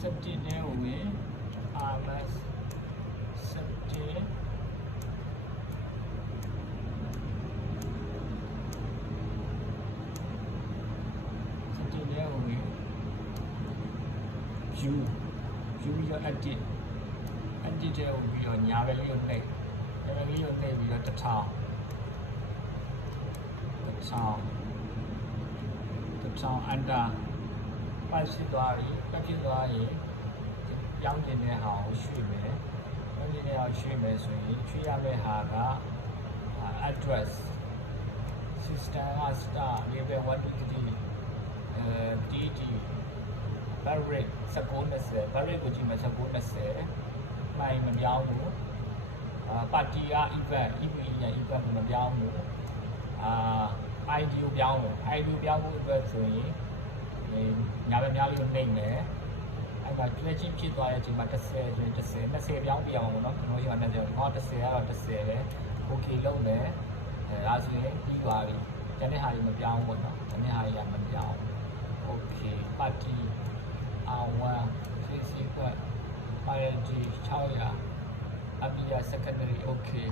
subject နဲ့ဝင် RMS subjectနဲ့ဝင် view ပြီးတော့ edit တဲ့ပြီးတော့ညာဘက်လေးကိုနှိပ်ညာဘက်လေးကိုနှိပ်ပြီးတော့1000အန်တာပတ်ဖြစ်သွားပြီပတ်ဖြစ်သွားရင်ပြောင်းတင်တဲ့ဟာကိုရွှေ့မယ်ပြောင်းတင်တဲ့ဟာကိုရွှေ့မယ်ဆိုရင်ရွှေ့ရမယ့်ဟာက address system က start level 1 2 3 DD barrate 1920 barrate ကိုကြည့်မယ်1920မိုင်မပြောင်းဘူးparty က event ကိုမပြောင်းဘူးID ကိုပြောင်းမယ် ID ကိုပြောင်းဖို့အတွက်ဆိုရင်ညာဘက်များလေးကိုနှိပ်မယ်အဲ့ဒါကျွဲချင်းဖြစ်သွားတဲ့အချိန်မှာ10ဆိုရင်20ပြောင်းပြရအောင်ပေါ့နော်ကျွန်တော်ရော20ကတော့10ပဲ okay လုပ်မယ်ဒါဆိုရင်ပြီးသွားပြီကျန်တဲ့ဟာတွေမပြောင်းဘူးပေါ့နော်ကျန်တဲ့ဟာတွေကမပြောင်း okay party R1 3 sequence party 600 appear secondary okay